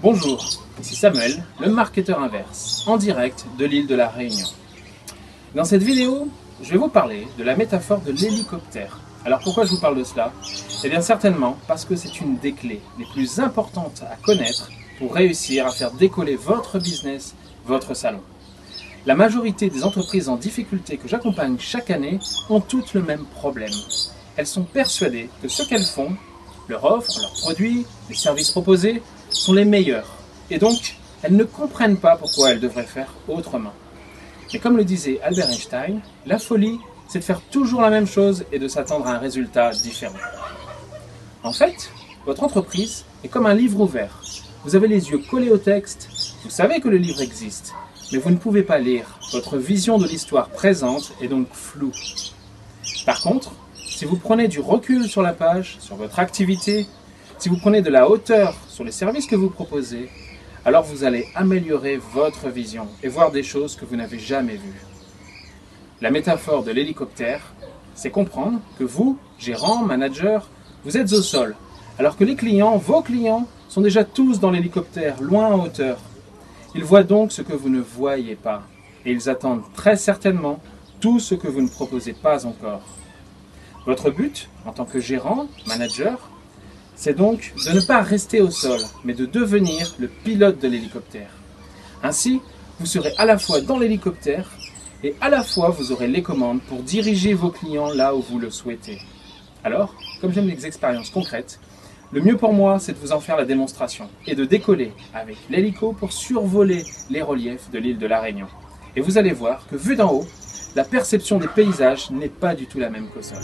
Bonjour, ici Samuel, le marketeur inverse, en direct de l'île de la Réunion. Dans cette vidéo, je vais vous parler de la métaphore de l'hélicoptère. Alors pourquoi je vous parle de cela? Eh bien certainement parce que c'est une des clés les plus importantes à connaître pour réussir à faire décoller votre business, votre salon. La majorité des entreprises en difficulté que j'accompagne chaque année ont toutes le même problème. Elles sont persuadées que ce qu'elles font, leur offre, leurs produits, les services proposés, sont les meilleurs. Et donc, elles ne comprennent pas pourquoi elles devraient faire autrement. Mais comme le disait Albert Einstein, la folie, c'est de faire toujours la même chose et de s'attendre à un résultat différent. En fait, votre entreprise est comme un livre ouvert. Vous avez les yeux collés au texte, vous savez que le livre existe, mais vous ne pouvez pas lire. Votre vision de l'histoire présente est donc floue. Par contre, si vous prenez du recul sur la page, sur votre activité, si vous prenez de la hauteur sur les services que vous proposez, alors vous allez améliorer votre vision et voir des choses que vous n'avez jamais vues. La métaphore de l'hélicoptère, c'est comprendre que vous, gérant, manager, vous êtes au sol, alors que les clients, vos clients, sont déjà tous dans l'hélicoptère, loin en hauteur. Ils voient donc ce que vous ne voyez pas, et ils attendent très certainement tout ce que vous ne proposez pas encore. Votre but, en tant que gérant, manager, c'est donc de ne pas rester au sol, mais de devenir le pilote de l'hélicoptère. Ainsi, vous serez à la fois dans l'hélicoptère et à la fois vous aurez les commandes pour diriger vos clients là où vous le souhaitez. Alors, comme j'aime les expériences concrètes, le mieux pour moi, c'est de vous en faire la démonstration et de décoller avec l'hélico pour survoler les reliefs de l'île de la Réunion. Et vous allez voir que vu d'en haut, la perception des paysages n'est pas du tout la même qu'au sol.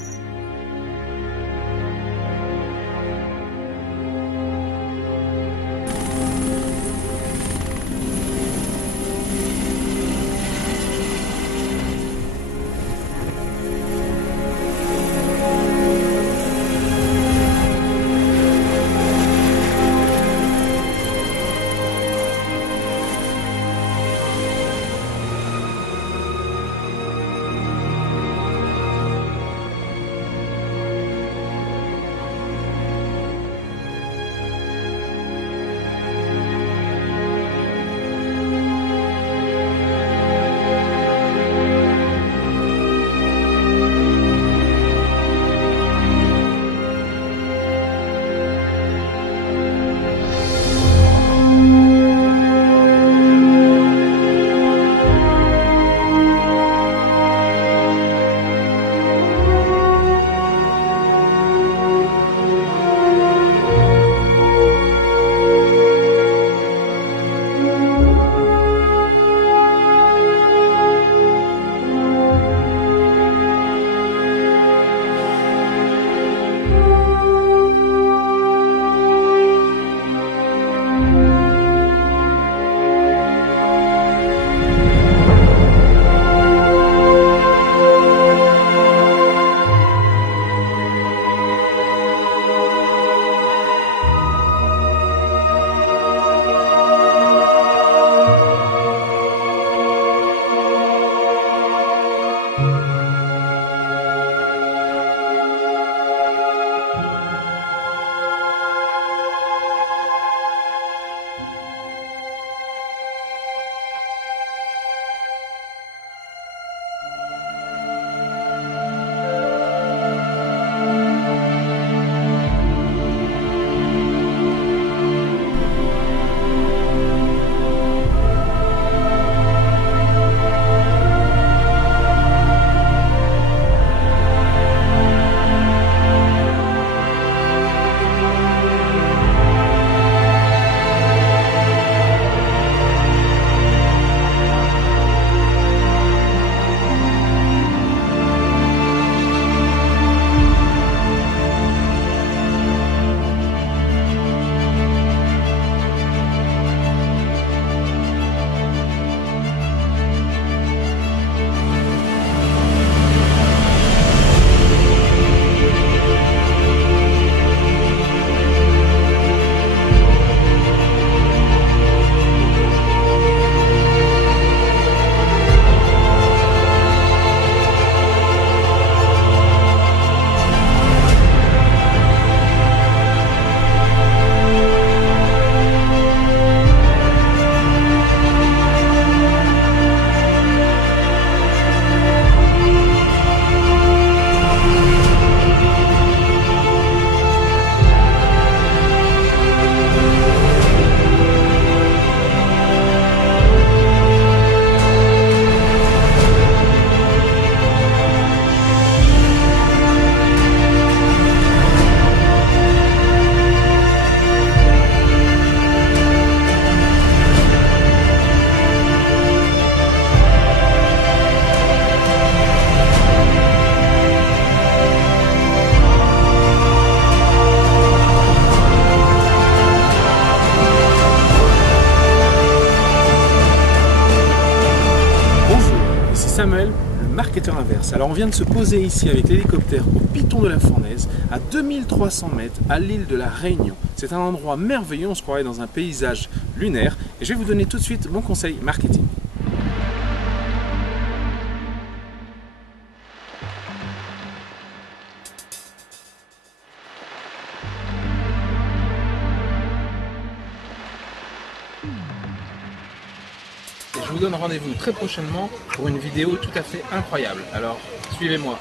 marketeur inverse. Alors on vient de se poser ici avec l'hélicoptère au Piton de la Fournaise, à 2300 mètres, à l'île de la Réunion. C'est un endroit merveilleux, on se croirait dans un paysage lunaire. Et je vais vous donner tout de suite mon conseil marketing. Je vous donne rendez-vous très prochainement pour une vidéo tout à fait incroyable. Alors, suivez-moi.